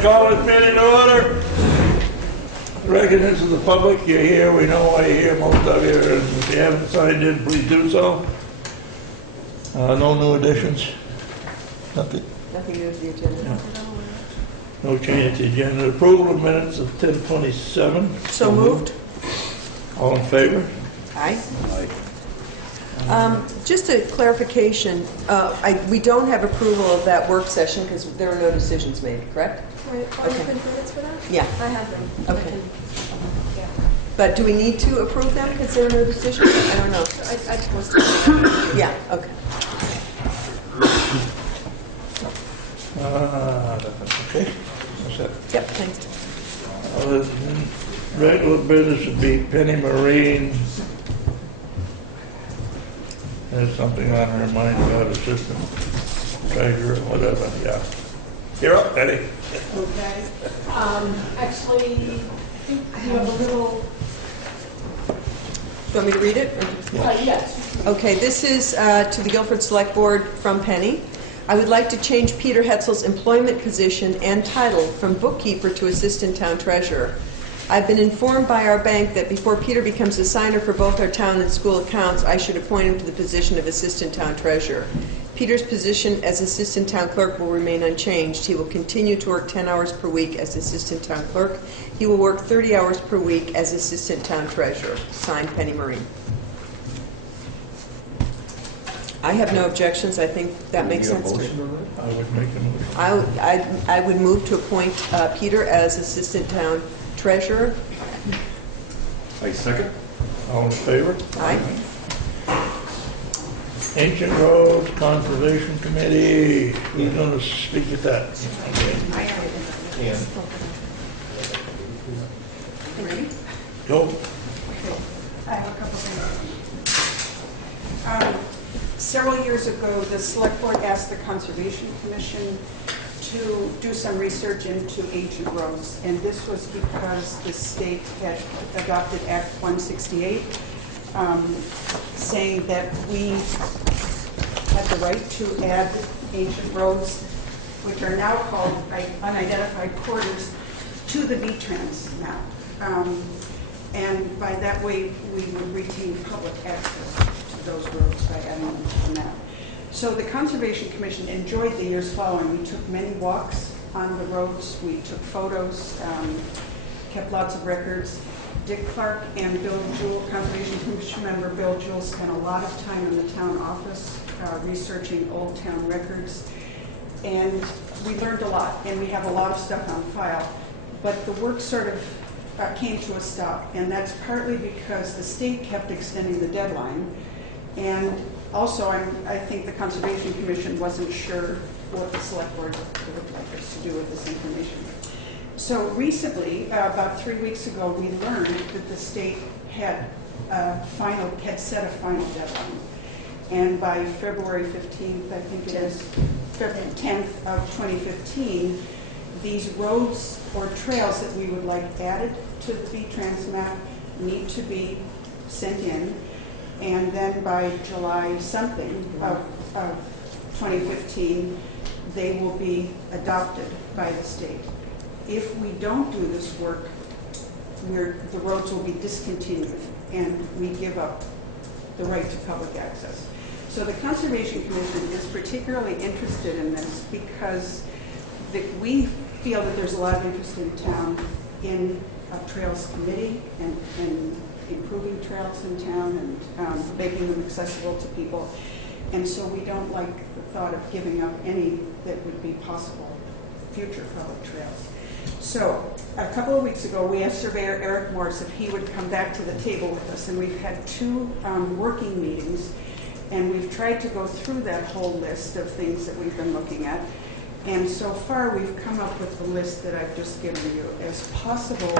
call this meeting to order. Recognition of the public, you're here, we know why you're here, most of you, and if you haven't signed in, please do so. No new additions? Nothing? Nothing new to the agenda. No. No change to the agenda. Approval of minutes of 10/27. So moved. All in favor? Aye. Just a clarification, we don't have approval of that work session because there were no decisions made, correct? Right, Okay. minutes for that? Yeah. I have them. Okay. Yeah. But do we need to approve them because there were no decisions? I don't know. I posted them. Yeah, okay. Okay. What's that? Yep, thanks. Regular business would be Penny Marine. There's something on her mind about assistant treasurer, whatever, yeah. You're up, Penny. Okay. Actually, I think you have a little, Do you want me to read it? yes. Okay, this is to the Guilford Selectboard from Penny. I would like to change Peter Hetzel's employment position and title from bookkeeper to assistant town treasurer. I've been informed by our bank that before Peter becomes a signer for both our town and school accounts, I should appoint him to the position of assistant town treasurer. Peter's position as assistant town clerk will remain unchanged. He will continue to work 10 hours per week as assistant town clerk. He will work 30 hours per week as assistant town treasurer. Signed, Penny Marine. I have no objections. I think that makes sense to me. I would make a motion. I would move to appoint Peter as assistant town treasurer. I second. All in favor? Aye. Ancient Roads Conservation Committee, who's going to speak at that? Ready? Go. I have a couple things. Several years ago, the Select Board asked the Conservation Commission to do some research into ancient roads, and this was because the state had adopted Act 168, saying that we had the right to add ancient roads, which are now called unidentified corridors, to the V-Trans map. And by that way, we would retain public access to those roads by adding them to the map. So the Conservation Commission enjoyed the years following. We took many walks on the roads. We took photos, kept lots of records. Dick Clark and Bill Jewell, Conservation Commission member Bill Jewell, spent a lot of time in the town office researching old town records. And we learned a lot, and we have a lot of stuff on file. But the work sort of came to a stop, and that's partly because the state kept extending the deadline. And also, I think the Conservation Commission wasn't sure what the Select Board would like us to do with this information. So recently, about 3 weeks ago, we learned that the state had set a final deadline. And by February 15th, I think it is, February 10th of 2015, these roads or trails that we would like added to the V-Trans map need to be sent in. And then by July something of 2015, they will be adopted by the state. If we don't do this work, the roads will be discontinued, and we give up the right to public access. So the Conservation Commission is particularly interested in this because we feel that there's a lot of interest in town in a trails committee and improving trails in town and making them accessible to people. And so we don't like the thought of giving up any that would be possible future public trails. So a couple of weeks ago, we asked Surveyor Eric Morris if he would come back to the table with us, and we've had 2 working meetings, and we've tried to go through that whole list of things that we've been looking at. And so far, we've come up with the list that I've just given you as possible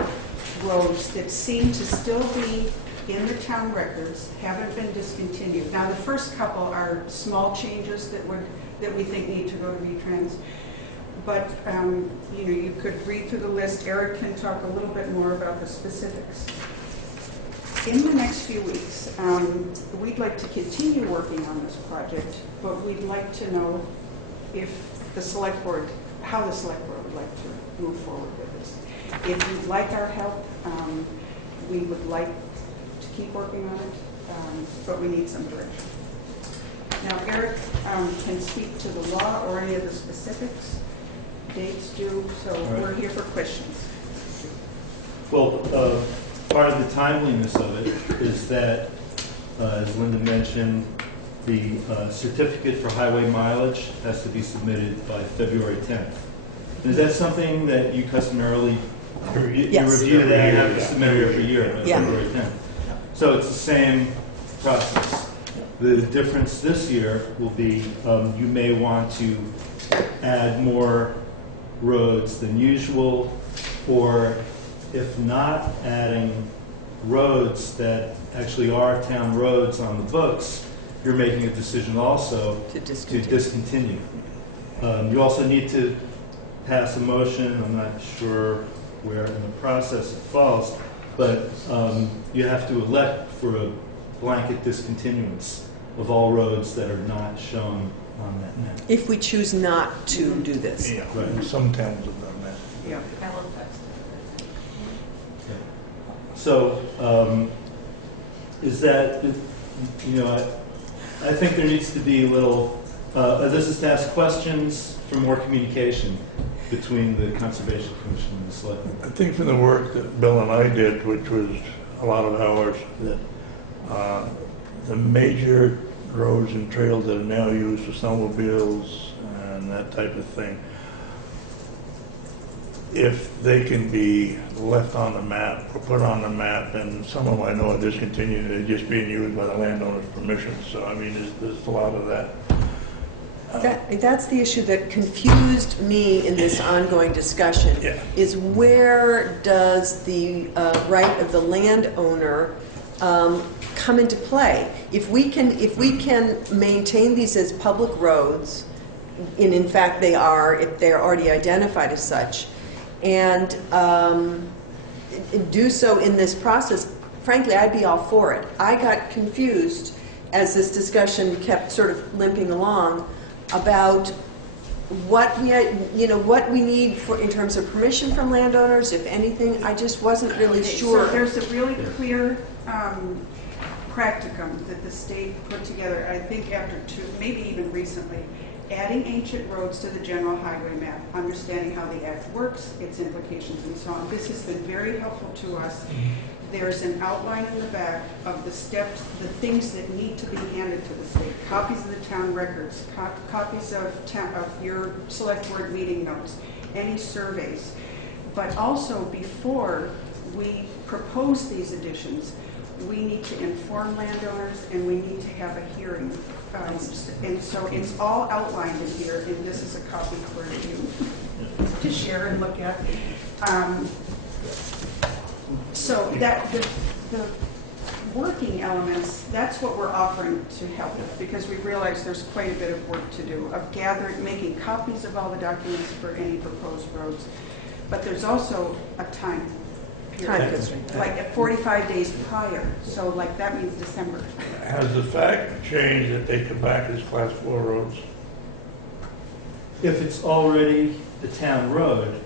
roads that seem to still be in the town records, haven't been discontinued. Now, the first couple are small changes that we think need to go to V-Trans. But you could read through the list. Eric can talk a little bit more about the specifics. In the next few weeks, we'd like to continue working on this project, but we'd like to know if the Select Board how the select board would like to move forward with this. If you'd like our help, we would like to keep working on it, but we need some direction. Now, Eric can speak to the law or any of the specifics, dates due, so we're here for questions. Well, part of the timeliness of it is that, as Linda mentioned, the certificate for highway mileage has to be submitted by February 10th. Is that something that you customarily you Yes. review that and have to Yeah. submit it every year by Yeah. February 10th? So it's the same process. The difference this year will be you may want to add more roads than usual, or if not adding roads that actually are town roads on the books, you're making a decision also To to discontinue. discontinue. You also need to pass a motion, I'm not sure where in the process it falls, but you have to elect for a blanket discontinuance of all roads that are not shown on that map. If we choose not to do this. Yeah, Right. some towns have done that. Yeah. So, is that, you know, I think there needs to be a little, this is to ask questions for more communication between the Conservation Commission and the Selectmen. I think from the work that Bill and I did, which was a lot of hours, that the major roads and trails that are now used for snowmobiles and that type of thing, if they can be left on the map or put on the map, and some of them I know are discontinued, they're just being used by the landowner's permission. So, I mean, there's a lot of that. That's the issue that confused me in this ongoing discussion, Yeah. is where does the right of the landowner come into play? If we can maintain these as public roads, and in fact they are, if they're already identified as such, and do so in this process, frankly, I'd be all for it. I got confused as this discussion kept sort of limping along about what we need for in terms of permission from landowners, if anything. I just wasn't really sure. So there's a really clear practicum that the state put together, I think after maybe even recently, adding ancient roads to the general highway map, understanding how the act works, its implications, and so on. This has been very helpful to us. There's an outline in the back of the steps, the things that need to be handed to the state. Copies of the town records, copies of your select board meeting notes, any surveys. But also, before we propose these additions, we need to inform landowners and we need to have a hearing. And so it's all outlined in here, and this is a copy for you to share and look at. So that the working elements, that's what we're offering to help with, because we realize there's quite a bit of work to do of making copies of all the documents for any proposed roads. But there's also a time period, like at 45 days prior. So like that means December. Has the fact changed that they come back as class 4 roads? If it's already a town road,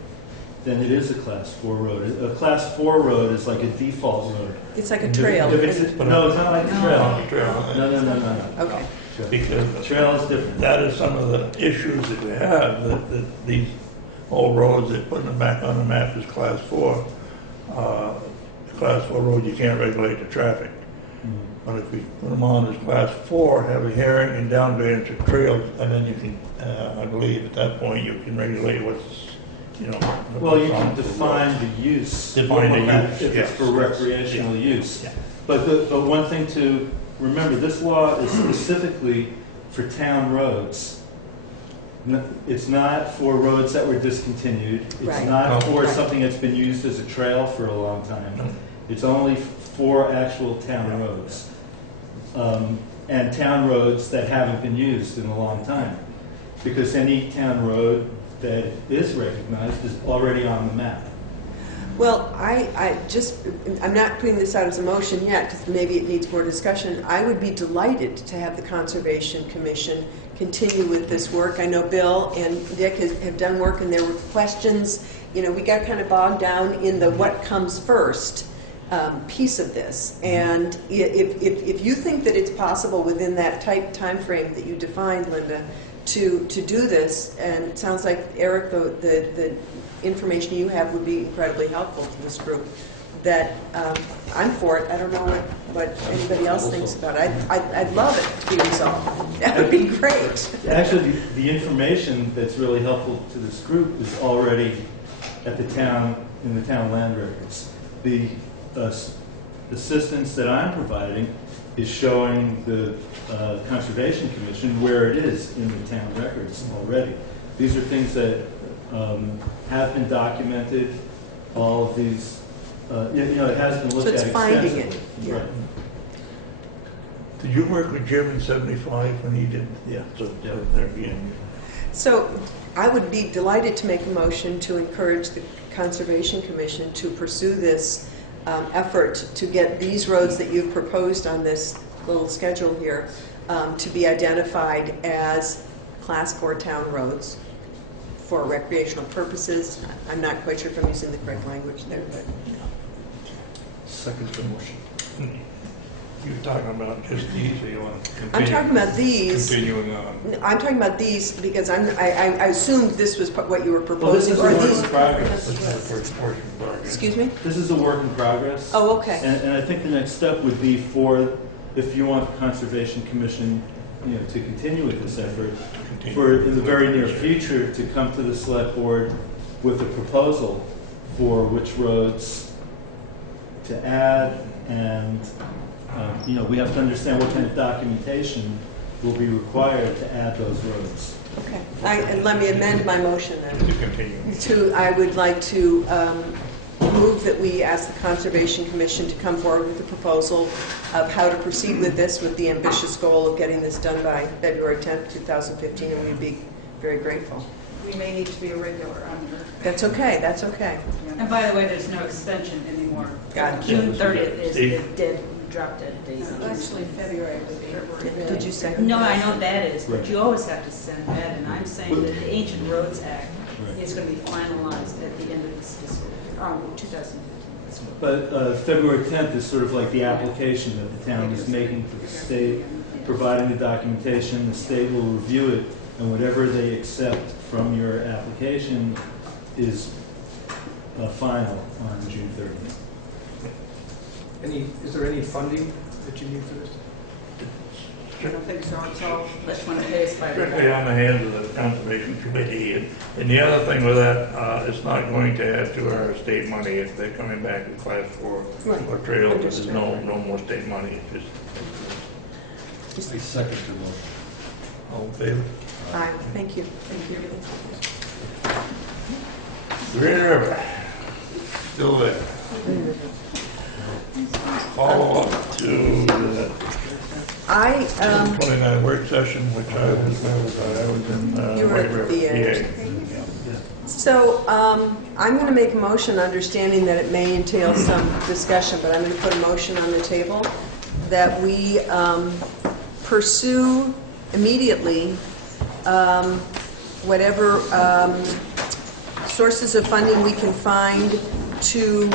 then it is a class 4 road. A class 4 road is like a default road. It's like a trail. No, it's not like a trail. Trail. No. Okay. Because Trail is different. that is some of the issues that we have, that these old roads, they're putting them back on the map as class 4. Class 4 road, you can't regulate the traffic. But if we put them on as class 4, have a hearing and downgrade it to trails, and then you can, I believe at that point, you can regulate what's, Well, you what's on can the define road. the use. Define the use, If yes. it's for recreational use. Yeah. But one thing to remember, this law is specifically for town roads. It's not for roads that were discontinued. It's Right. not for Right. something that's been used as a trail for a long No. time. It's only for actual town roads. And town roads that haven't been used in a long time. Because any town road that is recognized is already on the map. Well, I'm not putting this out as a motion yet, because maybe it needs more discussion. I would be delighted to have the Conservation Commission continue with this work. I know Bill and Dick have done work, and there were questions. You know, we got kind of bogged down in the what comes first piece of this. And if you think that it's possible within that tight time frame that you defined, Linda, to do this, and it sounds like, Eric, the information you have would be incredibly helpful to this group, that I'm for it. I don't know what anybody else thinks about it. I'd love it to be resolved. That would be great. Actually, the information that's really helpful to this group is already at the town, in the town land records. The assistance that I'm providing is showing the Conservation Commission where it is in the town records already. These are things that have been documented. All of these, you know, it has been looked So it's at finding extensively. it. Yeah. Right. Did you work with Jim in '75 when he did? Yeah. So there again. So I would be delighted to make a motion to encourage the Conservation Commission to pursue this effort to get these roads that you've proposed on this little schedule here to be identified as Class 4 town roads for recreational purposes. I'm not quite sure if I'm using the correct language there, but Second the motion. You're talking about just these, or you want to continue? I'm talking about these. Continuing on. I'm talking about these because I assumed this was what you were Well, this proposing. is a or work these. in progress. This is the first portion of the bargain. Excuse me? This is a work in progress. Oh, okay. And I think the next step would be for, if you want the Conservation Commission, you know, to continue with this effort, Continue. for in the very near future to come to the select board with a proposal for which roads to add, and you know, we have to understand what kind of documentation will be required to add those roads. Okay. And let me amend my motion then. To continue. I would like to move that we ask the Conservation Commission to come forward with a proposal of how to proceed with this, with the ambitious goal of getting this done by February 10th, 2015, and we'd be very grateful. We may need to be a regular on your. That's okay, that's okay. And by the way, there's no extension anymore. Got it. June 30th is the Steve? dead, drop dead date. Actually, February would be. Did you second? No, I know that is, but Right. you always have to send that, and I'm saying that the Ancient Roads Act Right. is going to be finalized at the end of this fiscal, 2015. But February 10th is sort of like the application that the town is making to the state, providing the documentation. The state will review it, and whatever they accept from your application is final on June 30th. Is there any funding that you need for this? I don't think so, it's all, let's want to pay us by Strictly on the hands of the Conservation Committee. And the other thing with that, it's not going to add to our state money if they're coming back with Class 4 Right. or trails. There's Understood. no more state money. It's just I second the motion. all in favor. Aye, thank you. Green River, still there. Follow up to the I, 29 work session, which I was in You were White at the River, VA. PA. so I'm going to make a motion, understanding that it may entail some discussion, but I'm going to put a motion on the table that we pursue immediately whatever sources of funding we can find to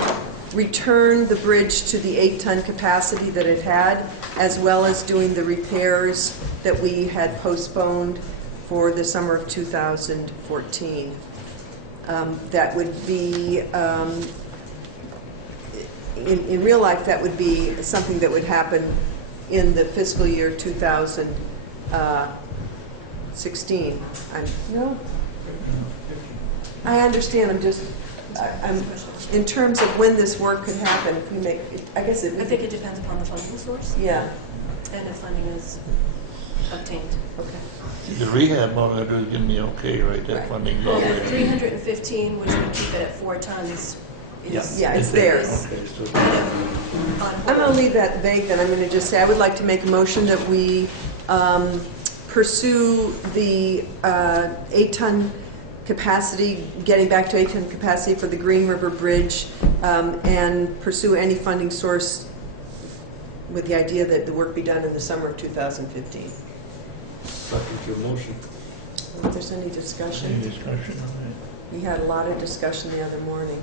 return the bridge to the 8-ton capacity that it had, as well as doing the repairs that we had postponed for the summer of 2014. That would be, in real life, that would be something that would happen in the fiscal year 2016. No? I understand, I'm in terms of when this work could happen, if we make, I guess it I would think it depends upon the funding source yeah, and if funding is obtained. okay. The rehab on it is going to be okay, right? That Right. funding's Well, already. the 315, which would keep it at 4 tons, is Yeah, it's there. Okay, so on I'm going to hold. leave that vague, then I'm going to just say I would like to make a motion that we pursue the 8-ton capacity, getting back to 8-ton capacity for the Green River Bridge, and pursue any funding source with the idea that the work be done in the summer of 2015. Second your motion. If there's any Any discussion, discussion on we had a lot of discussion the other morning.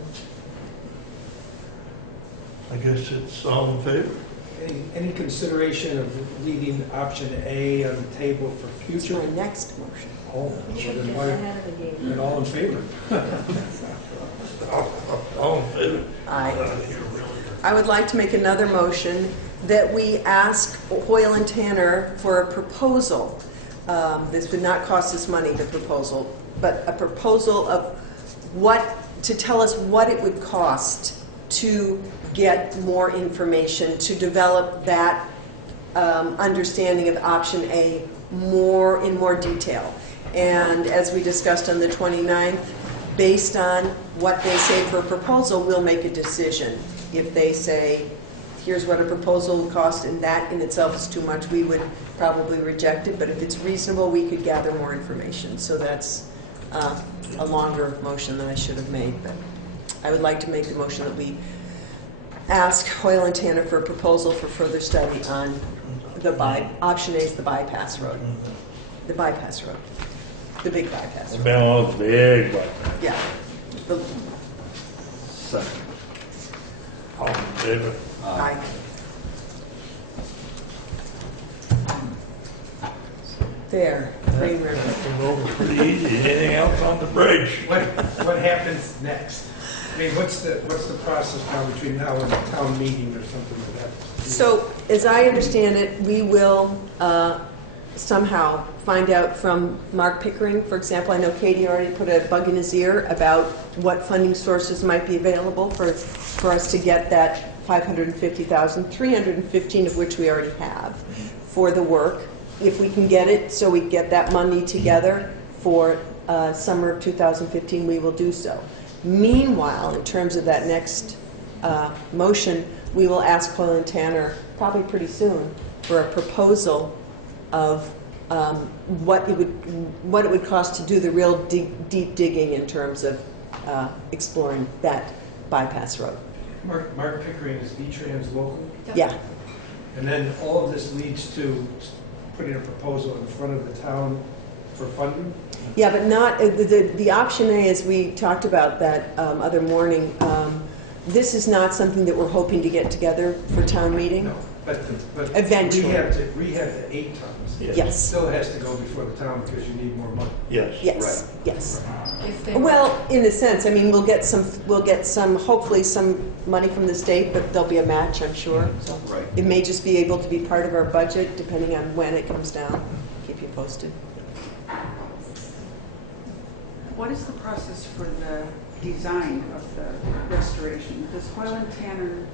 that? I guess it's all in favor? Any consideration of leaving option A on the table for It's future? my next motion. Oh, well, then why, Ahead of the game. then all in favor? All in favor? Aye. I would like to make another motion that we ask Hoyle and Tanner for a proposal. This would not cost us money, the proposal, but a proposal of to tell us what it would cost to get more information, to develop that understanding of option A in more detail. And as we discussed on the 29th, based on what they say for a proposal, we'll make a decision. If they say, here's what a proposal will cost, and that in itself is too much, we would probably reject it. But if it's reasonable, we could gather more information. So that's a longer motion than I should have made. But I would like to make the motion that we ask Hoyle and Tanner for a proposal for further study on option A is the bypass road. The bypass road. The big bypass It's road. been all big, but Yeah. The- Second. all in favor? Aye. There, Green River. That was pretty easy. Anything else on the bridge? What happens next? I mean, what's the process now between now and the town meeting or something like that? So, as I understand it, we will somehow find out from Mark Pickering, for example. I know Katie already put a bug in his ear about what funding sources might be available for us to get that 550,000, 315 of which we already have for the work. If we can get it, so we get that money together for summer of 2015, we will do so. Meanwhile, in terms of that next motion, we will ask Hoyle and Tanner probably pretty soon for a proposal of what it would cost to do the real deep digging in terms of exploring that bypass road. Mark Pickering is V-Trans local, Yeah, and then all of this leads to putting a proposal in front of the town for funding? yeah, but not the option A, as we talked about that other morning. This is not something that we're hoping to get together for town meeting. No, but Eventually. rehab the 8 tons. Yes. Still has to go before the town because you need more money. Yes. Yes, yes. If they Well, in a sense, I mean, we'll get some, hopefully some money from the state, but there'll be a match, I'm sure. So Right. it may just be able to be part of our budget, depending on when it comes down. Keep you posted. What is the process for the design of the restoration? Does Hoyle and Tanner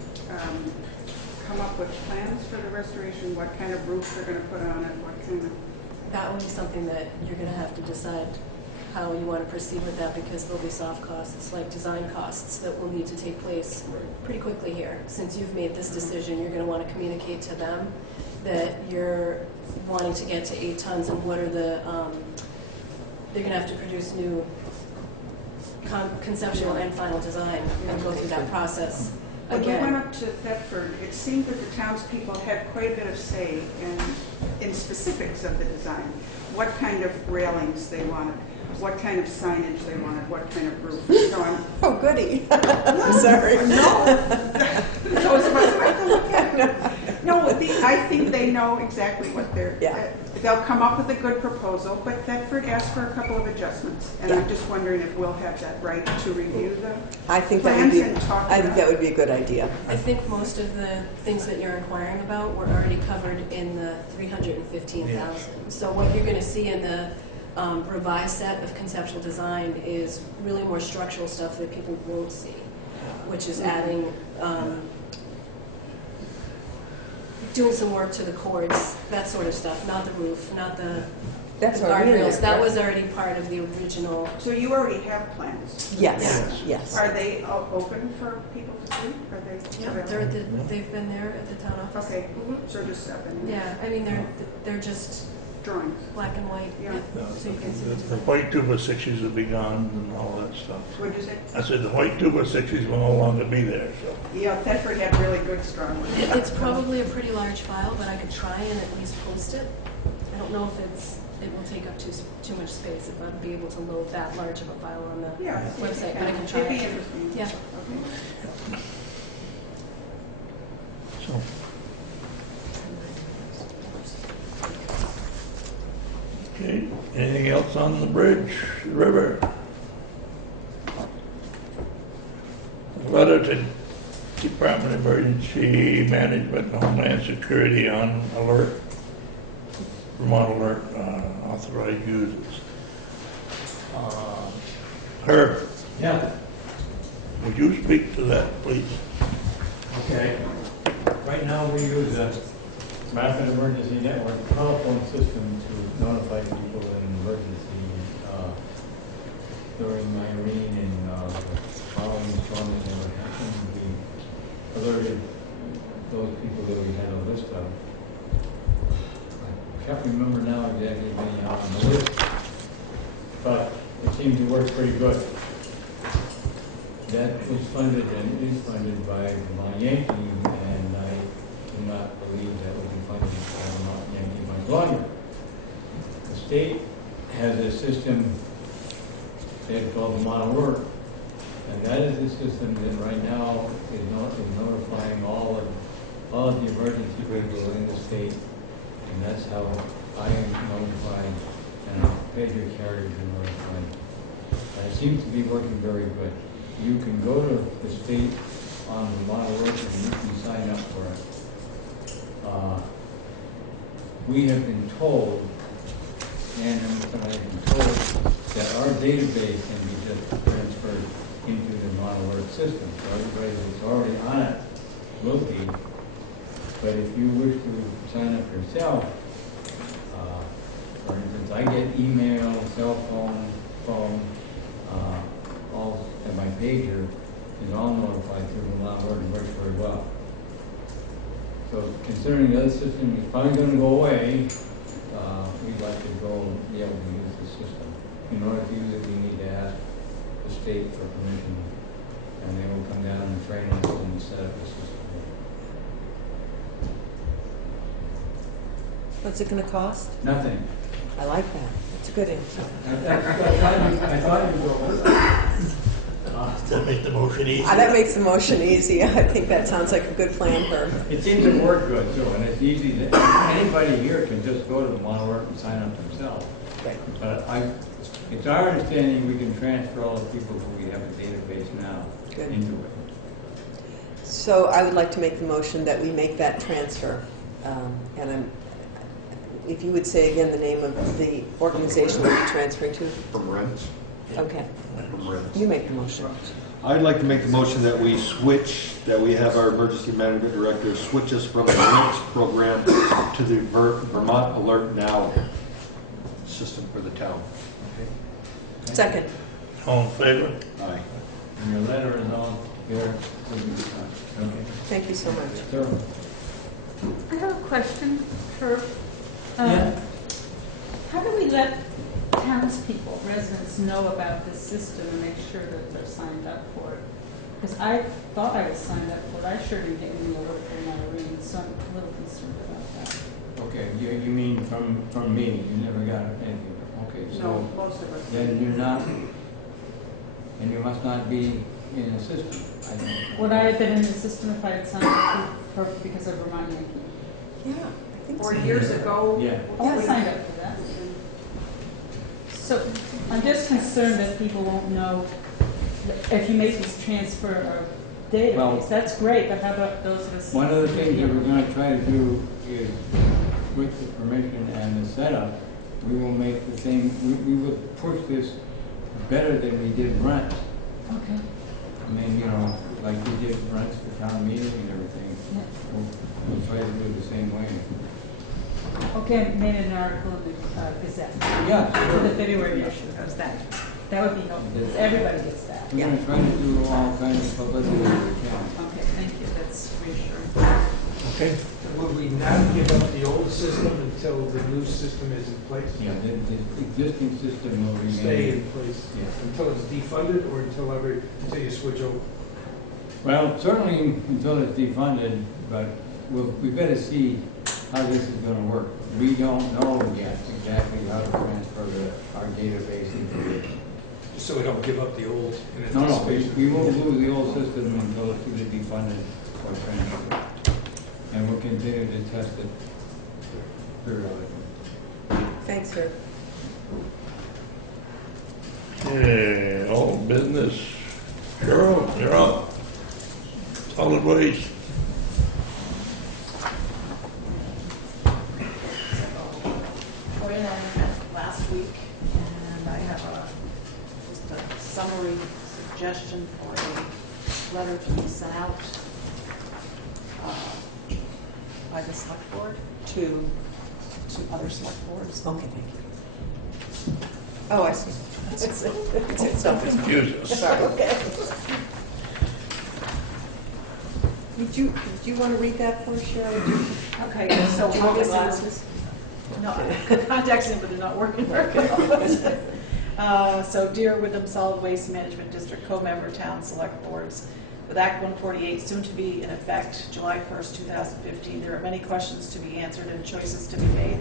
come up with plans for the restoration? What kind of roof they're going to put on it? What kind of... That will be something that you're going to have to decide how you want to proceed with that, because there'll be soft costs, like design costs, that will need to take place pretty quickly here. Since you've made this decision, you're going to want to communicate to them that you're wanting to get to 8 tons, and what are the, they're going to have to produce new conceptual and final design and go through that process When we went again. up to Thetford, it seemed that the townspeople had quite a bit of say in specifics of the design. What kind of railings they wanted, what kind of signage they wanted, what kind of roof. So I'm, Oh, goody. Sorry. no. So it's about like to look at it. No, I think they know exactly what they're. Yeah. They'll come up with a good proposal, but Thetford asked for a couple of adjustments, and I'm just wondering if we'll have that right to review the I think that would plans be. and talk I think about that would be a good idea. I think most of the things that you're inquiring about were already covered in the 315,000. So what you're going to see in the revised set of conceptual design is really more structural stuff that people won't see, which is adding, doing some work to the cords, that sort of stuff, not the roof, not the That's already in guardrails. there. That was already part of the original. So you already have plans. Yes, yes. Are they open for people to see? Are they? Yeah, they've been there at the town office. Okay, so just up in Yeah, I mean, they're just drawings. black and white. Yeah. So you can see the The design. white 2x6s will be gone and all that stuff. What'd you say? I said the white 2x6s will no longer be there, so. Yeah, Thetford had really good strong ones. It's probably a pretty large file, but I could try and at least post it. I don't know if it's it will take up too much space if I'd be able to load that large of a file on the Yeah. website, but I can try It'd be it. interesting. Yeah. So, okay, anything else on the bridge, river? Letter to Department of Emergency Management and Homeland Security on alert, Vermont Alert, authorized users. Herb, Yeah, would you speak to that, please? okay. Right now, we use a rapid emergency network telephone system to notify people in emergency. During Irene and following the storm that never happened, we alerted those people that we had a list of. I can't remember now exactly how many are on the list, but it seemed to work pretty good. That was funded and is funded by Vermont Yankee, and I do not believe that will be funded by Vermont Yankee much longer. The state has a system they call Vermont Alert, and that is the system that right now is notifying all of the emergency people in the state, and that's how I am notified, and our pager carriers are notified. And it seems to be working very good. You can go to the state on Vermont Alert and you can sign up for it. We have been told, and I have been told, that our database can be just transferred into the Vermont Alert system. So everybody that's already on it will be. But if you wish to sign up yourself, for instance, I get email, cell phone, all, and my pager is all notified through Vermont Alert and works very well. So considering the other system is probably going to go away, we'd like to be able to use the system. In order to use it, we need to ask the state for permission, and they will come down and train us and set up the system. What's it going to cost? Nothing. I like that. It's a good answer. I thought you were. Does that make the motion easy? That makes the motion easy. I think that sounds like a good plan, Herb. It seems to work good too, and it's easy. Anybody here can just go to the Vermont Alert and sign up themselves. Right. But it's our understanding we can transfer all the people who we have a database now Good. into it. So I would like to make the motion that we make that transfer. If you would say again the name of the organization that you're transferring to. From rents. Okay. From rents. You make the motion. I'd like to make the motion that we have our emergency management director switch us from the rents program to the Vermont Alert Now system for the town. Second. All in favor? Aye. And your letter is all there. Okay. Thank you so much. Sure. I have a question for, Yeah. how do we let townspeople, residents know about this system and make sure that they're signed up for it? Because I thought I was signed up for it. I sure didn't get any alert from Irene, so I'm a little concerned about that. Okay, you mean from me, you never got anything, okay, No, so most of us. then you're not, and you must not be in the system, I think. Would I have been in the system if I had signed up for because of Vermont Yankee? Yeah, I think 4 so. years ago. Yeah. Oh, I signed up for that. So I'm just concerned that people won't know if you make this transfer of database. Well- That's great, but how about those of us? One of the things that we're going to try to do is, with the permission and the setup, we will make the thing, we will push this better than we did rent. Okay. I mean, you know, like we did rents for town meeting and everything. We'll try to do it the same way. Okay, I made an article in the Gazette. Yeah, For the sure. February issue of that. That would be helpful. Everybody gets that. We're going to try to do all kinds of publicity that we can. Okay, thank you. That's reassuring. Okay. Would we not give up the old system until the new system is in place? Yeah, the existing system will remain. Stay in place Yeah. until it's defunded or until you switch over? Well, certainly until it's defunded, but we better see how this is going to work. we don't know yet exactly how to transfer our database into this. Just so we don't give up the old. in No, anticipation. we won't lose the old system until it's going to be funded or transferred. And we'll continue to test it periodically. Thanks, sir. Yeah, old business. Cheryl, you're up. Solid waste. Put in last week, and I have just a summary suggestion for a letter to be sent out by the select board to other select boards. Okay, thank you. Oh, I see. It's Don't confuse us. Sorry, okay. Did you want to read that for us, Cheryl? Okay, so Do you want my obviously, glasses? no, contacts but they're not working very well. So dear Wyndham Solid Waste Management District co-member town select boards, with Act 148 soon to be in effect July 1st, 2015, there are many questions to be answered and choices to be made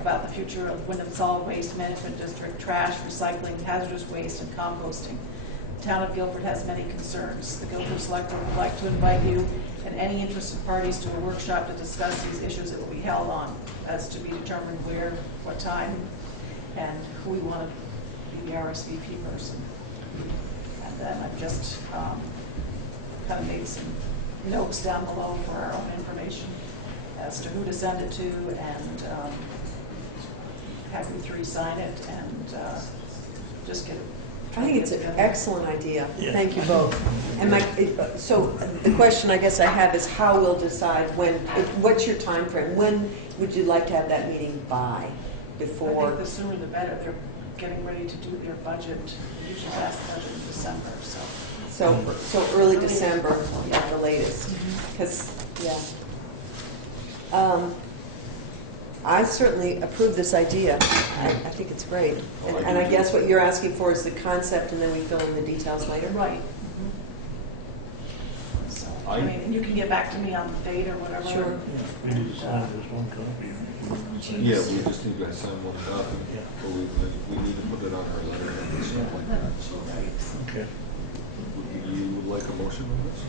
about the future of Wyndham Solid Waste Management District, trash, recycling, hazardous waste, and composting. The town of Guilford has many concerns. The Guilford Selectboard would like to invite you and any interested parties to a workshop to discuss these issues that will be held on, as to be determined where, what time, and who we want to be the RSVP person. And then I've just kind of made some notes down below for our own information as to who to send it to, and have you three sign it, and just get it. I think it's an excellent idea. Yeah. Thank you both. And so the question I guess I have is how we'll decide when, what's your time frame? When would you like to have that meeting by? I Before? think the sooner the better. They're getting ready to do their budget. They usually pass the budget in December, so. So early December at the latest. Because, yeah. I certainly approve this idea. I think it's great. And I guess what you're asking for is the concept, and then we fill in the details later? Right. So, I mean, and you can get back to me on the date or whatever. Sure. We need to sign this one copy. Yeah, we just need to sign one copy, Yeah. but we need to put it on our letter and stuff like that, so. Okay. Would you like a motion on this?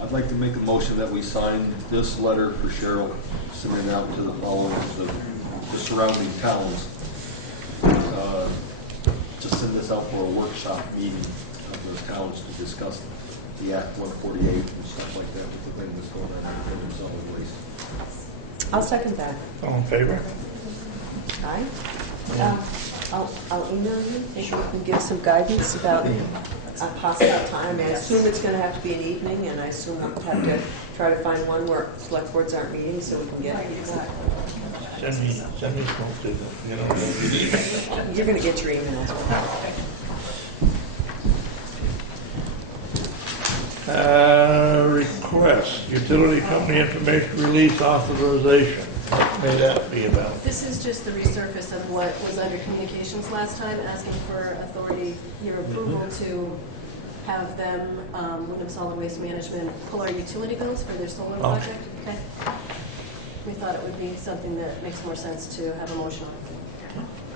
I'd like to make a motion that we sign this letter for Cheryl, sending it out to the following, the surrounding towns. To send this out for a workshop meeting of those towns to discuss the Act 148 and stuff like that with the thing that's going on in solid waste. I'll second that. All in favor? Aye. Yeah. I'll email you, maybe you can give some guidance about a possible time. I assume it's going to have to be an evening, and I assume we'll have to try to find one where select boards aren't meeting, so we can get. Right, exactly. Send me smoke to them, you know. You're going to get your emails. Request, utility company information release authorization. What may that be about? This is just the resurface of what was under communications last time, asking for authority, your approval to have them, Wyndham Solid Waste Management, pull our utility bills for their solar project. Okay. We thought it would be something that makes more sense to have a motion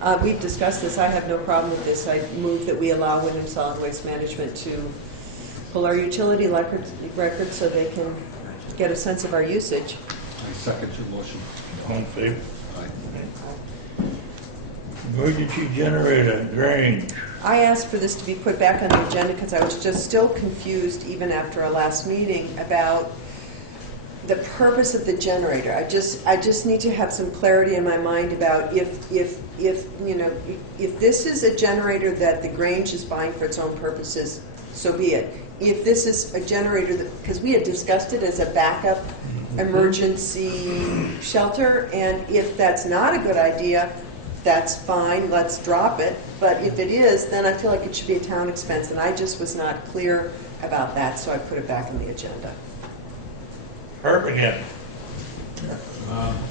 on. We've discussed this. I have no problem with this. I move that we allow Wyndham Solid Waste Management to pull our utility records so they can get a sense of our usage. I second your motion. All in favor? Aye. Emergency generator, Grange. I asked for this to be put back on the agenda because I was just still confused, even after our last meeting, about the purpose of the generator. I just need to have some clarity in my mind about if this is a generator that the Grange is buying for its own purposes, so be it. If this is a generator that, because we had discussed it as a backup emergency shelter, and if that's not a good idea, that's fine, let's drop it. But if it is, then I feel like it should be a town expense, and I just was not clear about that, so I put it back on the agenda. Herb again.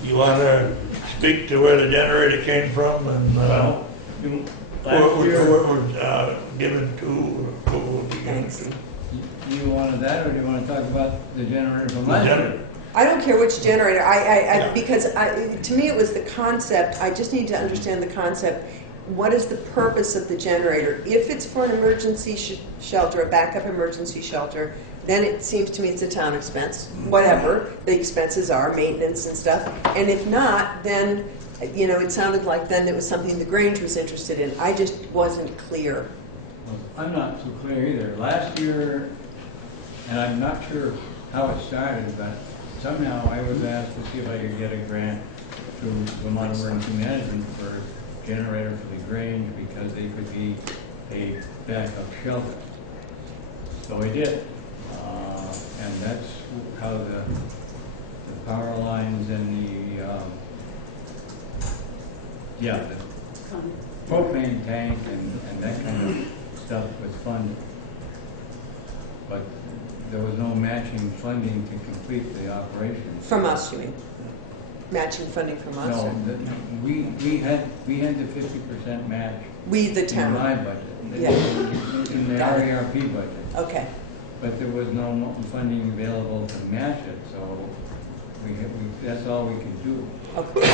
You want to speak to where the generator came from and Well, last year, or given to, who will be given Thanks. to? you wanted that, or do you want to talk about the generator from The last generator. year? I don't care which generator, Yeah. because to me it was the concept, I just need to understand the concept. What is the purpose of the generator? If it's for an emergency shelter, a backup emergency shelter, then it seems to me it's a town expense, whatever the expenses are, maintenance and stuff. And if not, then, you know, it sounded like then it was something the Grange was interested in. I just wasn't clear. Well, I'm not so clear either. Last year, and I'm not sure how it started, but somehow I was asked to see if I could get a grant through Vermont Emergency Management for a generator for the Grange because they could be a backup shelter. So I did. And that's how the power lines and the propane tank and that kind of stuff was funded. But there was no matching funding to complete the operation. From us, you mean? Matching funding from us? No, or- we had the 50% match We, the in town. my budget, Yeah. in the Got it. RERP budget. Okay. But there was no funding available to match it, so that's all we could do. Okay.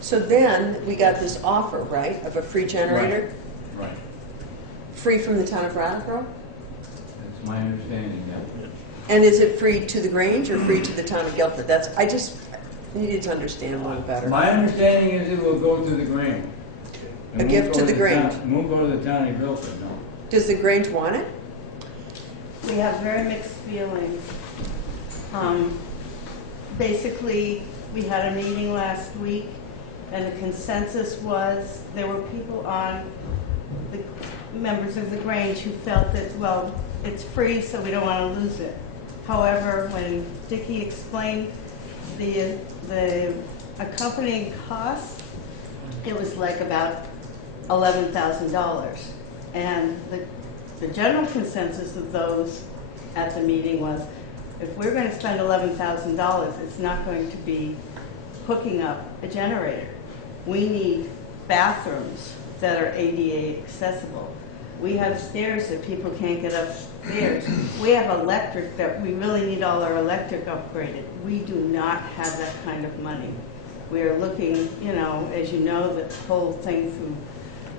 So then we got this offer, right, of a free generator? Right. Free from the town of Brattleboro? That's my understanding, yeah. And is it free to the Grange or free to the town of Guilford? I just needed to understand a little better. My understanding is it will go to the Grange. A gift to the Grange. It won't go to the town of Guilford, no. Does the Grange want it? We have very mixed feelings. Basically, we had a meeting last week, and the consensus was there were people on, the members of the Grange who felt that, well, it's free, so we don't want to lose it. However, when Dickie explained the accompanying costs, it was like about $11,000. And the general consensus of those at the meeting was, if we're going to spend $11,000, it's not going to be hooking up a generator. We need bathrooms that are ADA accessible. We have stairs that people can't get upstairs. We have electric that we really need all our electric upgraded. We do not have that kind of money. We are looking, you know, as you know, the whole thing through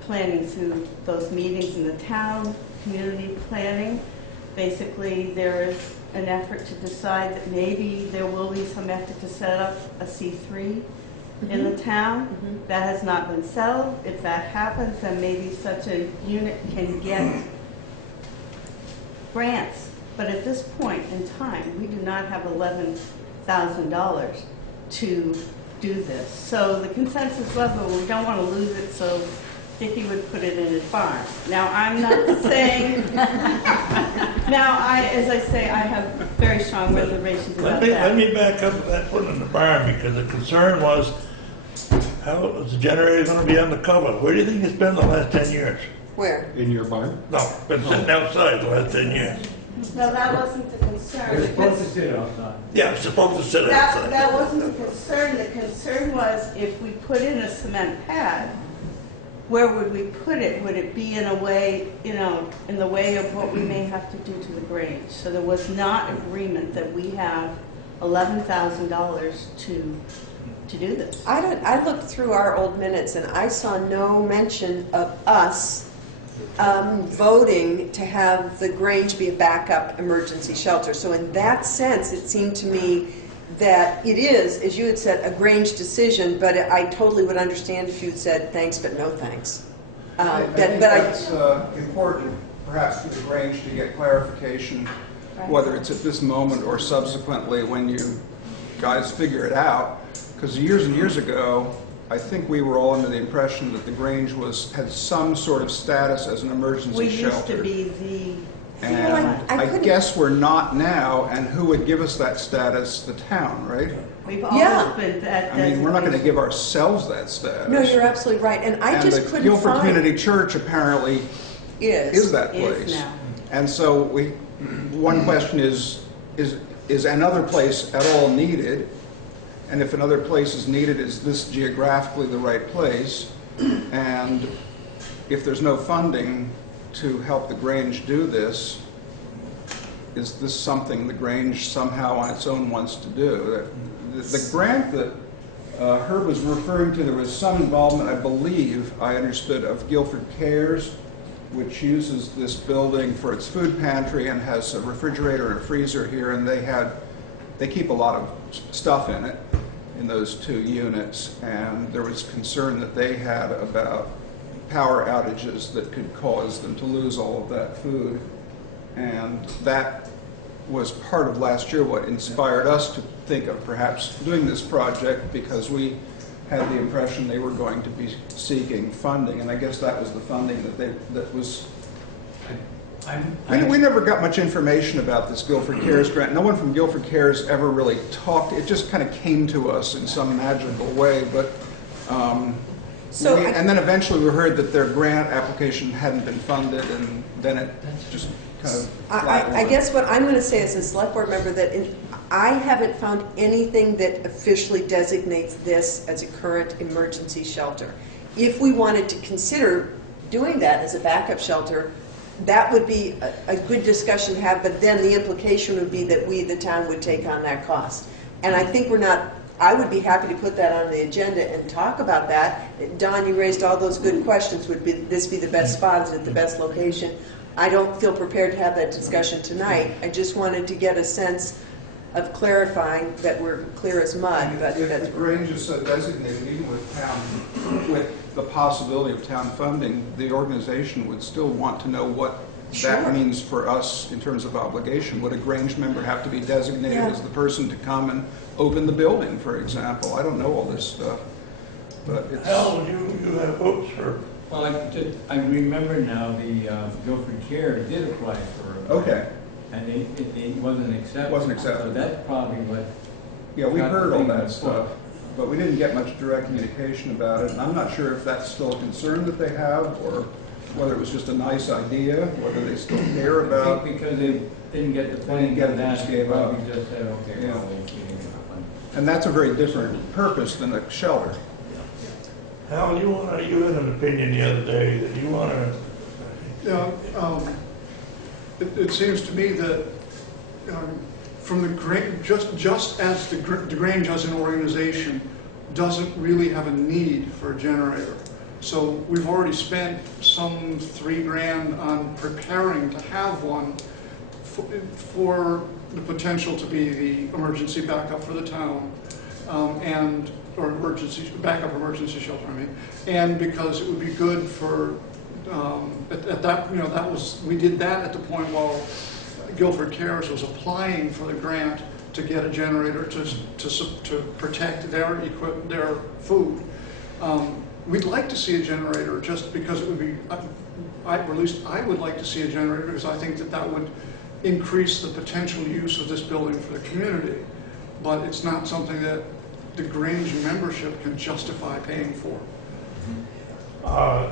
planning through those meetings in the town, community planning. Basically, there is an effort to decide that maybe there will be some effort to set up a C3 in the town. That has not been settled. If that happens, then maybe such a unit can get grants. But at this point in time, we do not have $11,000 to do this. So the consensus level, we don't want to lose it, so Dickie would put it in his barn. Now, I'm not saying, as I say, I have very strong reservations about Let that. me back up to that one in the barn, because the concern was, how is the generator gonna be on the cover? Where do you think it's been the last 10 years? Where? In your barn? No, been sitting outside the last 10 years. No, that wasn't the concern. They're supposed to sit outside. Yeah, it's supposed to sit That outside. wasn't the concern. The concern was if we put in a cement pad, where would we put it? Would it be in a way, you know, in the way of what we may have to do to the Grange? So there was not agreement that we have $11,000 to do this. I looked through our old minutes and I saw no mention of us voting to have the Grange be a backup emergency shelter. So in that sense, it seemed to me that it is, as you had said, a Grange decision, but I totally would understand if you had said thanks but no thanks. I think that's important, perhaps for the Grange to get clarification, whether it's at this moment or subsequently when you guys figure it out. Because years and years ago, I think we were all under the impression that the Grange had some sort of status as an emergency shelter. We used to be And I guess we're not now, and who would give us that status? The town, right? We've always been that. I mean, we're not going to give ourselves that status. No, you're absolutely right. And I just couldn't And the Guilford find... Community Church apparently is that place. Is now. And so one question is another place at all needed? And if another place is needed, is this geographically the right place? And if there's no funding to help the Grange do this, is this something the Grange somehow on its own wants to do? The grant that Herb was referring to, there was some involvement, I believe, I understood, of Guilford Cares, which uses this building for its food pantry and has a refrigerator and a freezer here, and they keep a lot of stuff in it, in those 2 units, and there was concern that they had about power outages that could cause them to lose all of that food. And that was part of last year what inspired us to think of perhaps doing this project, because we had the impression they were going to be seeking funding, and I guess that was the funding that was. We never got much information about this Guilford Cares grant. No one from Guilford Cares ever really talked. It just kind of came to us in some magical way, but. And then eventually we heard that their grant application hadn't been funded, and then it just kind of. I guess what I'm going to say as a select board member that I haven't found anything that officially designates this as a current emergency shelter. If we wanted to consider doing that as a backup shelter, that would be a good discussion to have, but then the implication would be that we, the town, would take on that cost. And I think I would be happy to put that on the agenda and talk about that. Don, you raised all those good questions. Would this be the best spot? Is it the best location? I don't feel prepared to have that discussion tonight. I just wanted to get a sense of clarifying that we're clear as mud. But if the Grange is so designated, even with the possibility of town funding, the organization would still want to know what that means for us in terms of obligation. Would a Grange member have to be designated as the person to come and open the building, for example? I don't know all this stuff, but it's... Hal, you have hopes for... Well, I remember now the Guilford Care did apply for a grant. Okay. And it wasn't accepted. Wasn't accepted. So that's probably what... Yeah, we heard all that stuff, but we didn't get much direct communication about it, and I'm not sure if that's still a concern that they have, or whether it was just a nice idea, whether they still care about... I think because they didn't get the funding for that, they probably just said, okay, Yeah. well, we didn't get the funding. And that's a very different purpose than a shelter. Hal, you had an opinion the other day that you want to... Yeah, it seems to me that from the Grange, just as the Grange as an organization doesn't really have a need for a generator. So we've already spent some $3 grand on preparing to have one for the potential to be the emergency backup for the town, or backup emergency shelter, I mean, and because it would be good for, at that, we did that at the point while Guilford Cares was applying for the grant to get a generator to protect their food. We'd like to see a generator just because it would be, or at least I would like to see a generator because I think that would increase the potential use of this building for the community. But it's not something that the Grange membership can justify paying for. I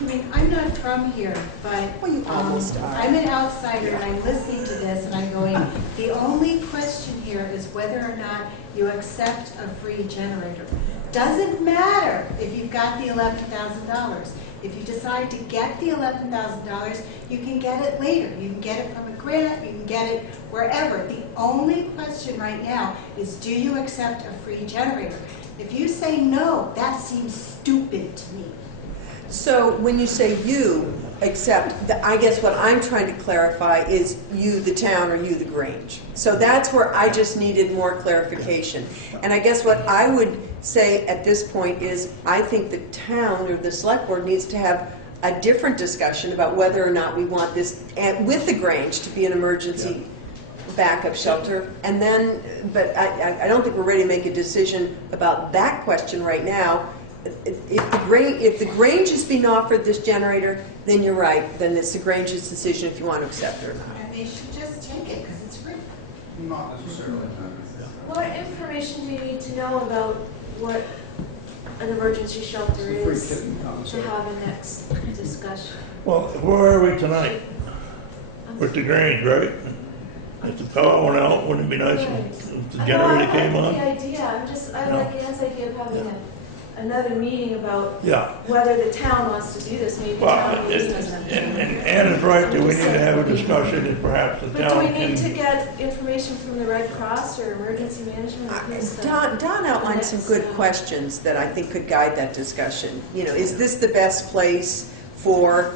mean, I'm not from here, but I'm an outsider and I'm listening to this and I'm going, the only question here is whether or not you accept a free generator. Doesn't matter if you've got the $11,000. If you decide to get the $11,000, you can get it later. You can get it from a grant, you can get it wherever. The only question right now is, do you accept a free generator? If you say no, that seems stupid to me. So when you say you accept, I guess what I'm trying to clarify is you, the town, or you, the Grange. So that's where I just needed more clarification. And I guess what I would say at this point is I think the town or the select board needs to have a different discussion about whether or not we want this with the Grange to be an emergency backup shelter. And then, but I don't think we're ready to make a decision about that question right now. If the Grange is being offered this generator, then you're right. Then it's the Grange's decision if you want to accept it or not. And they should just take it because it's free. Not necessarily. What information do you need to know about what an emergency shelter is to have a next discussion? Well, where are we tonight? With the Grange, right? If the power went out, wouldn't it be nice if the generator came on? I like the idea. I like Ann's idea of having another meeting about Yeah. whether the town wants to do this, maybe the Well, town meeting doesn't have to. and Ann is right that we need to have a discussion and perhaps the But do town we need to can. get information from the Red Cross or emergency management? Or who's the- Don outlined some good questions that I think could guide that discussion. You know, is this the best place for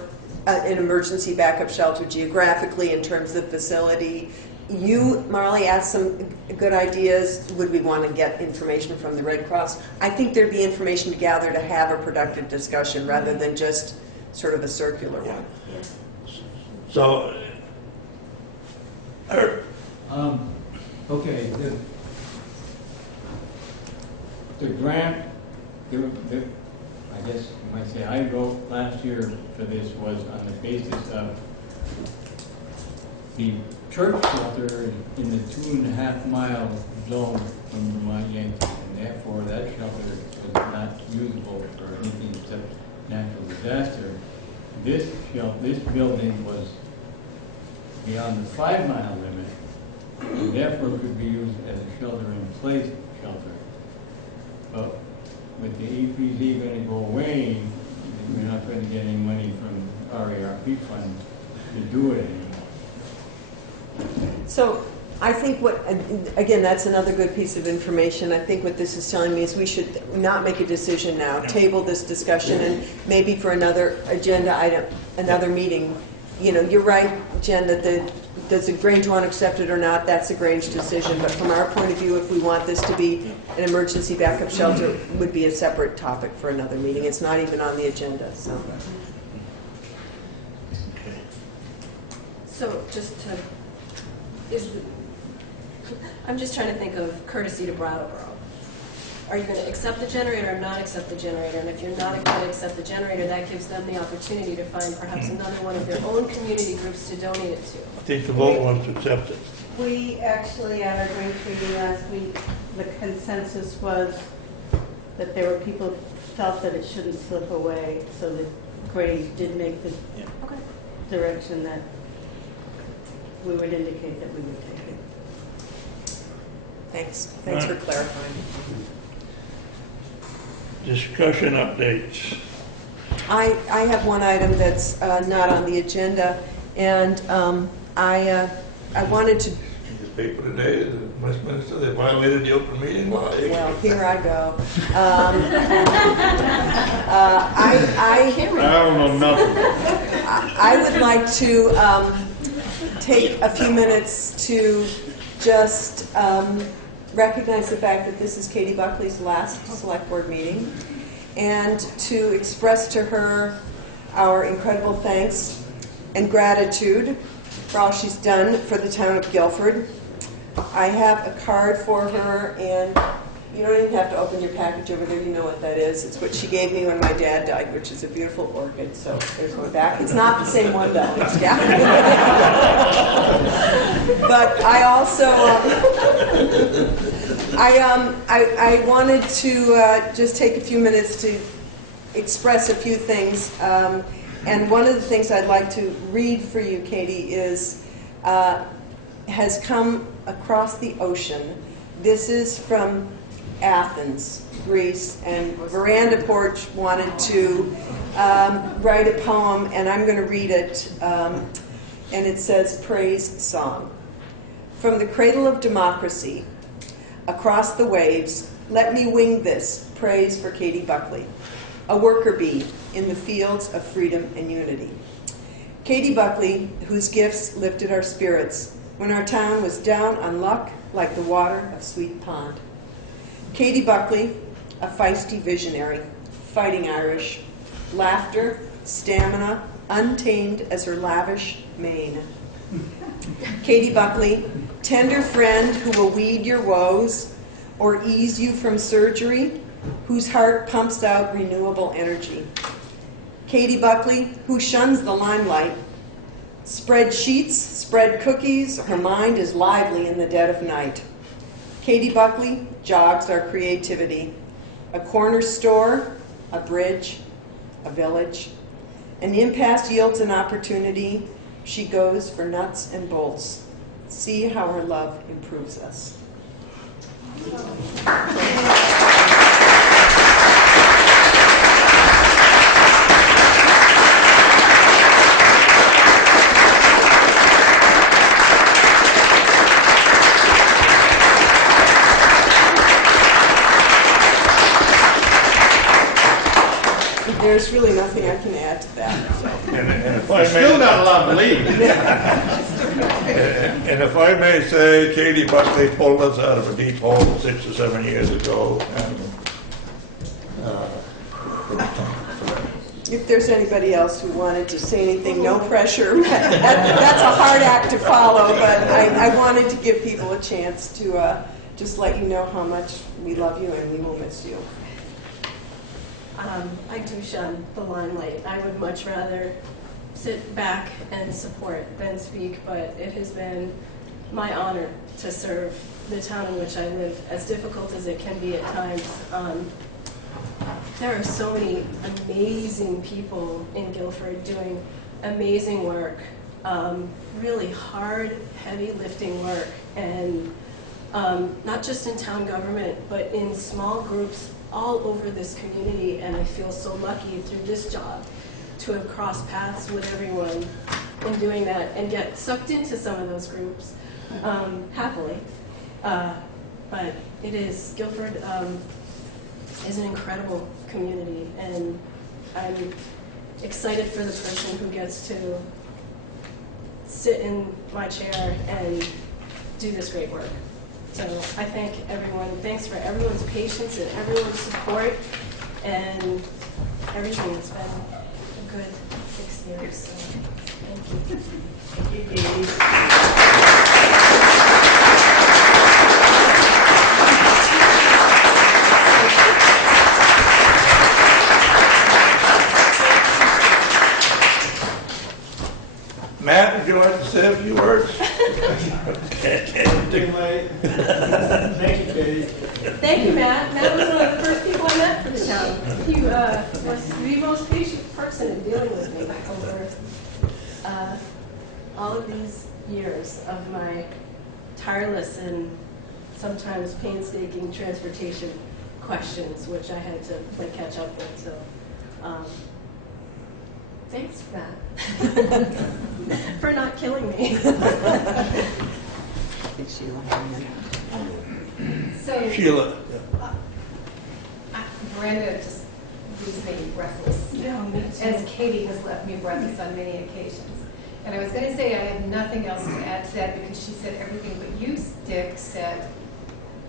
an emergency backup shelter geographically in terms of facility? You, Marley, asked some good ideas. Would we want to get information from the Red Cross? I think there'd be information to gather to have a productive discussion rather than just sort of a circular one. So, Okay, the grant, I guess you might say I wrote last year for this was on the basis of the church shelter in the 2.5 mile zone from Vermont Yankee, and therefore that shelter was not usable for anything except natural disaster. This building was beyond the 5 mile limit, and therefore could be used as a shelter-in-place shelter. But with the EPZ going to go away, we're not going to get any money from RARP funds to do it anymore. So I think again, that's another good piece of information. I think what this is telling me is we should not make a decision now, table this discussion, and maybe for another agenda item, another meeting. You know, you're right, Jen, that does the Grange want to accept it or not? That's a Grange decision. But from our point of view, if we want this to be an emergency backup shelter, it would be a separate topic for another meeting. It's not even on the agenda. So just to, I'm just trying to think of courtesy to Brattleboro. Are you going to accept the generator or not accept the generator? And if you're not going to accept the generator, that gives them the opportunity to find perhaps another one of their own community groups to donate it to. I think the vote wants to accept it. We actually, at our Grange meeting last week, the consensus was that there were people who felt that it shouldn't slip away, so that Grange did make the direction that we would indicate that we would take it. Thanks for clarifying. Discussion updates. I have one item that's not on the agenda, and I wanted to. In this paper today, the Westminster, they violated the open meeting law. Well, here I go. I don't know nothing. I would like to take a few minutes to just recognize the fact that this is Katie Buckley's last select board meeting, and to express to her our incredible thanks and gratitude for all she's done for the town of Guilford. I have a card for her, and you don't even have to open your package over there. You know what that is. It's what she gave me when my dad died, which is a beautiful orchid. So there's one back. It's not the same one, though. It's but I also, I wanted to just take a few minutes to express a few things. And one of the things I'd like to read for you, Katie, is has come across the ocean. This is from Athens, Greece, and Veranda Porch wanted to write a poem, and I'm going to read it, and it says, Praise Song. From the cradle of democracy, across the waves, let me wing this praise for Katie Buckley, a worker bee in the fields of freedom and unity. Katie Buckley, whose gifts lifted our spirits when our town was down on luck like the water of Sweet Pond. Katie Buckley, a feisty visionary, fighting Irish, laughter, stamina, untamed as her lavish mane. Katie Buckley, tender friend who will weed your woes or ease you from surgery, whose heart pumps out renewable energy. Katie Buckley, who shuns the limelight, spread sheets, spread cookies, her mind is lively in the dead of night. Katie Buckley jogs our creativity, a corner store, a bridge, a village. An impasse yields an opportunity. She goes for nuts and bolts. See how her love improves us. there's really nothing I can add to that. So. And if I Still may, not allowed to leave. and if I may say, Katie Buckley pulled us out of a deep hole 6 or 7 years ago, and If there's anybody else who wanted to say anything, no pressure. That's a hard act to follow, but I wanted to give people a chance to just let you know how much we love you and we will miss you. I do shun the limelight. I would much rather sit back and support than speak, but it has been my honor to serve the town in which I live, as difficult as it can be at times. There are so many amazing people in Guilford doing amazing work, really hard, heavy lifting work, and not just in town government, but in small groups all over this community. And I feel so lucky through this job to have crossed paths with everyone in doing that and get sucked into some of those groups, happily. But it is, Guilford is an incredible community, and I'm excited for the person who gets to sit in my chair and do this great work. So I thank everyone. Thanks for everyone's patience and everyone's support and everything. It's been a good 6 years. So thank you. Thank you, Katie. Matt, would you like to say a few words? Thank you, Katie. Thank you, Matt. Matt was one of the first people I met for the town. He was the most patient person in dealing with me over all of these years of my tireless and sometimes painstaking transportation questions, which I had to catch up with. So, thanks, Matt, for not killing me. So, Sheila. Brenda just leaves me breathless, as Katie has left me breathless on many occasions. And I was going to say I have nothing else to add to that because she said everything, but you, Dick, said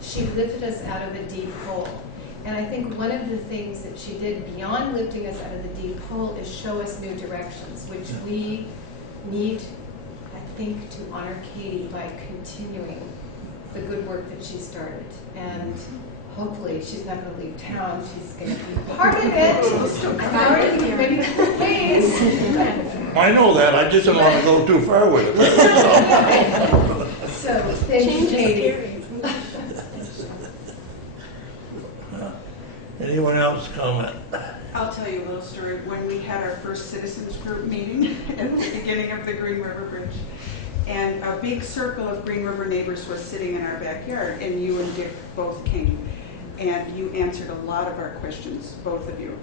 she lifted us out of a deep hole. And I think one of the things that she did beyond lifting us out of the deep hole is show us new directions, which we need, I think, to honor Katie by continuing the good work that she started. And hopefully she's not going to leave town. She's going to be part of it. I'm already ready to please. I know that. I just don't want to go too far with it. So, thank you, Katie. Anyone else comment? I'll tell you a little story. When we had our first citizens group meeting at the beginning of the Green River Bridge, and a big circle of Green River neighbors was sitting in our backyard, and you and Dick both came, and you answered a lot of our questions, both of you.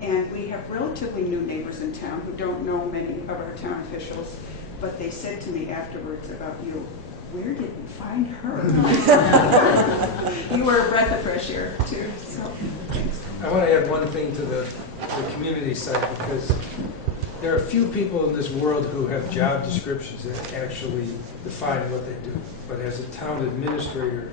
And we have relatively new neighbors in town who don't know many of our town officials, but they said to me afterwards about you, where did we find her? You were a breath of fresh air, too. So, thanks. I want to add one thing to the community side, because there are few people in this world who have job descriptions that actually define what they do. But as a town administrator,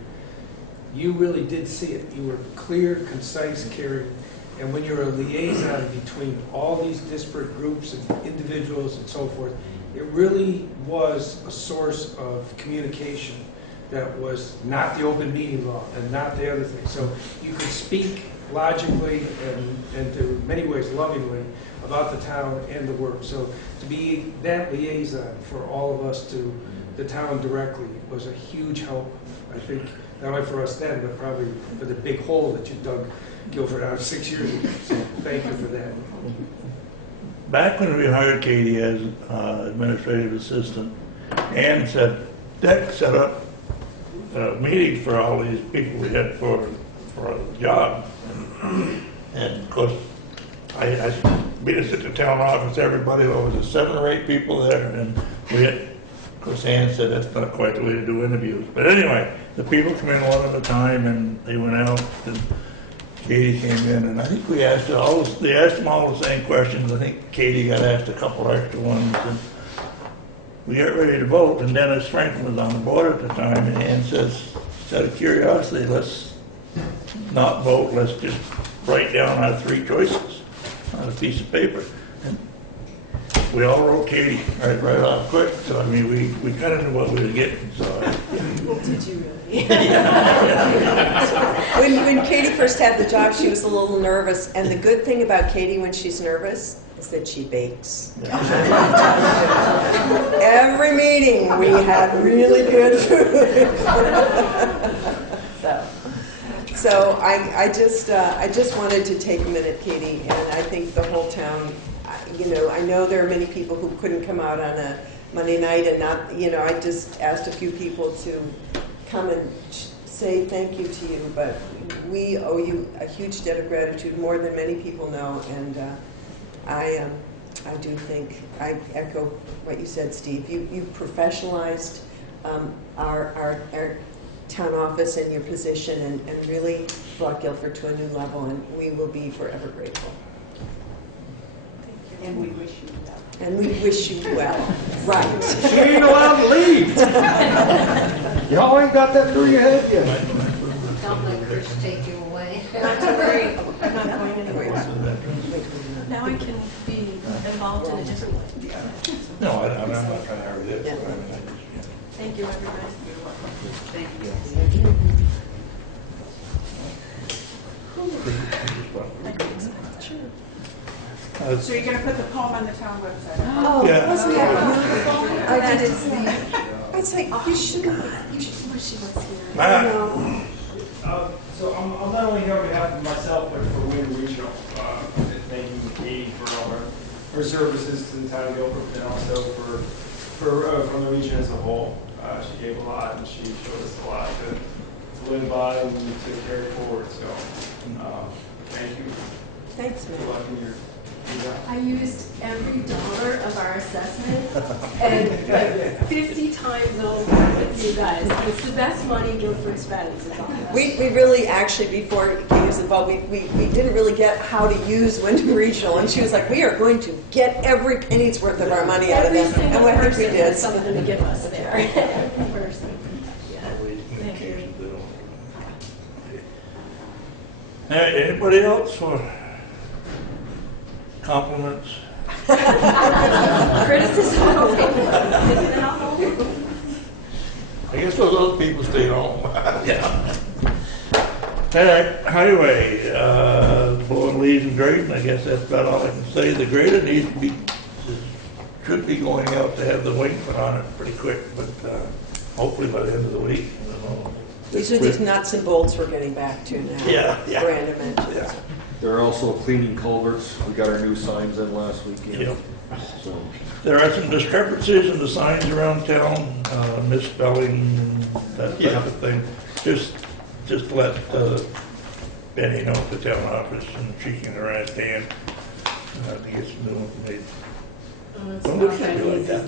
you really did see it. You were clear, concise, caring, and when you're a liaison between all these disparate groups and individuals and so forth, it really was a source of communication that was not the open meeting law and not the other thing. So you could speak logically and to many ways lovingly about the town and the work. So to be that liaison for all of us to the town directly was a huge help, I think, not only for us then, but probably for the big hole that you dug Guilford out of 6 years ago. So thank you for that. Back when we hired Katie as administrative assistant, Ann said, Dick set up a meeting for all these people we had for a job. And of course, I meet us at the town office, everybody, there was 7 or 8 people there, and we had, of course, Ann said that's not quite the way to do interviews. But anyway, the people come in one at a time, and they went out, and Katie came in, and I think we asked her all, they asked them all the same questions. I think Katie got asked a couple extra ones, and we got ready to vote, and Dennis Franklin was on the board at the time, and Ann says, out of curiosity, let's not vote, let's just write down our three choices on a piece of paper. And we all wrote Katie right off quick, so I mean, we kind of knew what we were getting, so. Well, did you really? When Katie first had the job, she was a little nervous, and the good thing about Katie when she's nervous is that she bakes. Every meeting, we had really good food. So I just wanted to take a minute, Katie, and I think the whole town, I know there are many people who couldn't come out on a Monday night and not, I just asked a few people to come and say thank you to you, but we owe you a huge debt of gratitude, more than many people know, and I do think, I echo what you said, Steve. You professionalized our town office and your position and really brought Guilford to a new level, and we will be forever grateful. And we wish you well. And we wish you well. Right. She ain't allowed to leave. Y'all ain't got that through your head yet. Don't let Chris take you away. Not to worry, I'm not going anywhere. Now I can be involved in a different way. No, I'm not trying to hurry this. Yeah. Thank you, everybody. Thank you. So you're going to put the poem on the town website? Oh, Yeah. wasn't that beautiful? I did it. It's like, you should Wish she was here. I know. So I'm not only here on behalf of myself, but for Wayne Regional, thanking Katie for all her services to the town of Guilford, and also for from the region as a whole. She gave a lot, and she showed us a lot to live by and to carry forward. So thank you. Thanks, Good man. luck in your job. I used every dollar of our assessment and like 50 times over with you guys. It's the best money Guilford spends. It's all. We really actually, before Katie was involved, we didn't really get how to use Wyndham Regional, and she was like, we are going to get every penny's worth of our money out of them. Every And single I think we person did. has something to give us there. Every person. Yeah. Thank you. All right, anybody else for compliments? Criticism. I guess those other people stay home. Yeah. All right, highway, blowing leaves and grading, I guess that's about all I can say. The grader needs to be, should be going out to have the wing put on it pretty quick, but hopefully by the end of the week. I don't know. These are just nuts and bolts we're getting back to now. Yeah. Brand mentioned. Yeah. They're also cleaning culverts. We got our new signs in last weekend. Yep. So, There are some discrepancies in the signs around town, misspelling, that type of thing. Just let Benny know at the town office, and she can harass Dan to get some new ones made. It's Don't not look at that me like easy. that.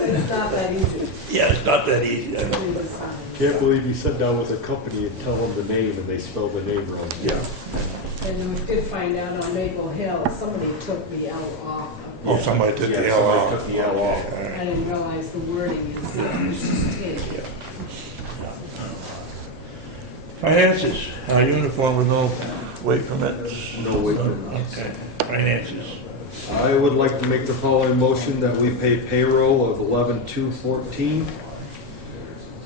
It's not that easy. Yeah, it's not that easy. I know. can't believe you sit down with a company and tell them the name and they spell the name wrong. Yeah. And we did find out on Maple Hill, somebody took the L off. Oh, somebody took the L off. Took the L off. Okay, all I right. didn't realize the wording is Yeah. Finances, uniform with no weight permits. No weight permits. Okay, finances. I would like to make the following motion that we pay payroll of 11/2/14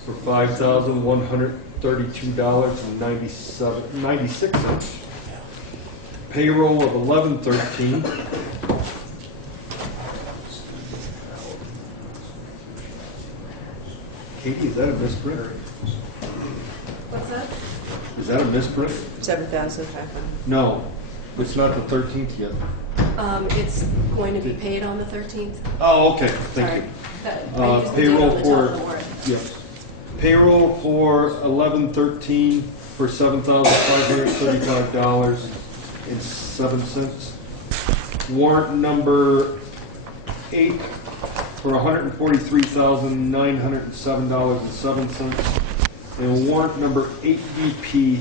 for $5,132.96. Payroll of 11/13. Katie, is that a misprint? What's that? Is that a misprint? 7,500. No, it's not the 13th yet. It's going to be paid on the 13th. Oh, okay, thank Sorry. you. I used the date Payroll on the top for, of the warrant. yes. Payroll for 11/13 for $7,535.07. Warrant number 8 for $143,907.07. And warrant number 8BP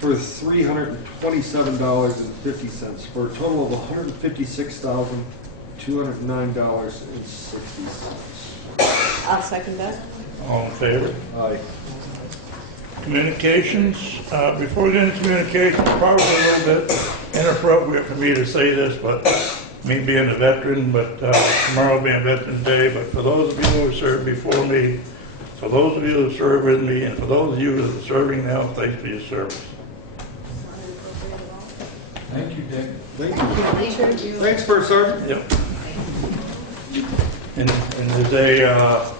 for $327.50 for a total of $156,209.60. I'll second that. All in favor? Aye. Communications, before we get into communications, probably a little bit inappropriate for me to say this, but me being a veteran, but tomorrow being Veterans Day, but for those of you who served before me, for those of you who served with me, and for those of you that are serving now, thanks for your service. Thank you, Dick. Thank you. Thanks, First Sergeant. Yep. And there's a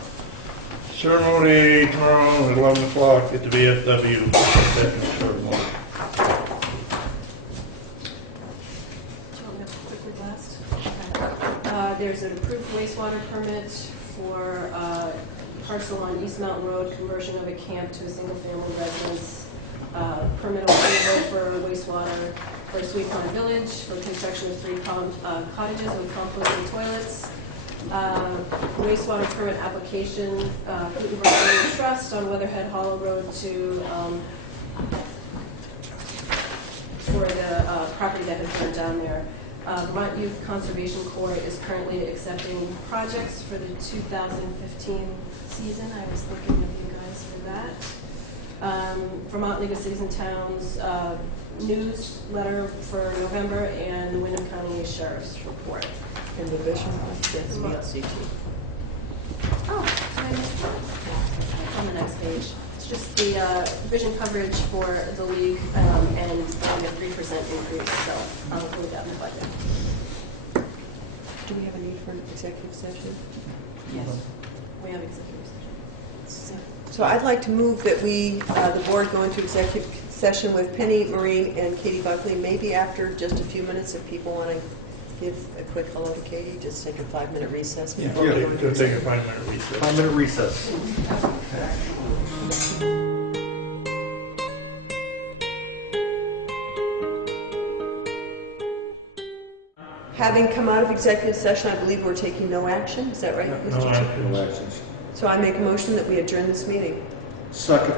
ceremony tomorrow at 11 o'clock at the VFW. Veterans Ceremony. There's an approved wastewater permit for parcel on East Mountain Road, conversion of a camp to a single-family residence. Permit approval for wastewater for Sweet Pond Village for construction of 3 cottages with composting toilets. Wastewater permit application, Guilford Trust on Weatherhead Hollow Road to for the property that has burned down there. Vermont Youth Conservation Corps is currently accepting projects for the 2015 season. I was thinking of you guys for that. Vermont League of Cities and Towns newsletter for November, and the Wyndham County Sheriff's report. And the vision, yes, VLCT. Oh, did I miss that? On the next page. It's just the vision coverage for the league and a 3% increase, so I'll include that in the budget. Do we have a need for an executive session? Yes, we have executive session. So I'd like to move that we, the board, go into executive session with Penny, Maureen, and Katie Buckley, maybe after just a few minutes if people want to give a quick hello to Katie, just take a 5-minute recess. Yeah, before we go into take a executive. 5-minute recess. 5-minute recess. Having come out of executive session, I believe we're taking no action. Is that right, Mr. Chair? No actions. So I make a motion that we adjourn this meeting. Second.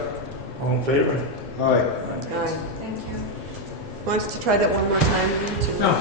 All in favor? Aye. Aye. Thank you. Wants to try that one more time? No.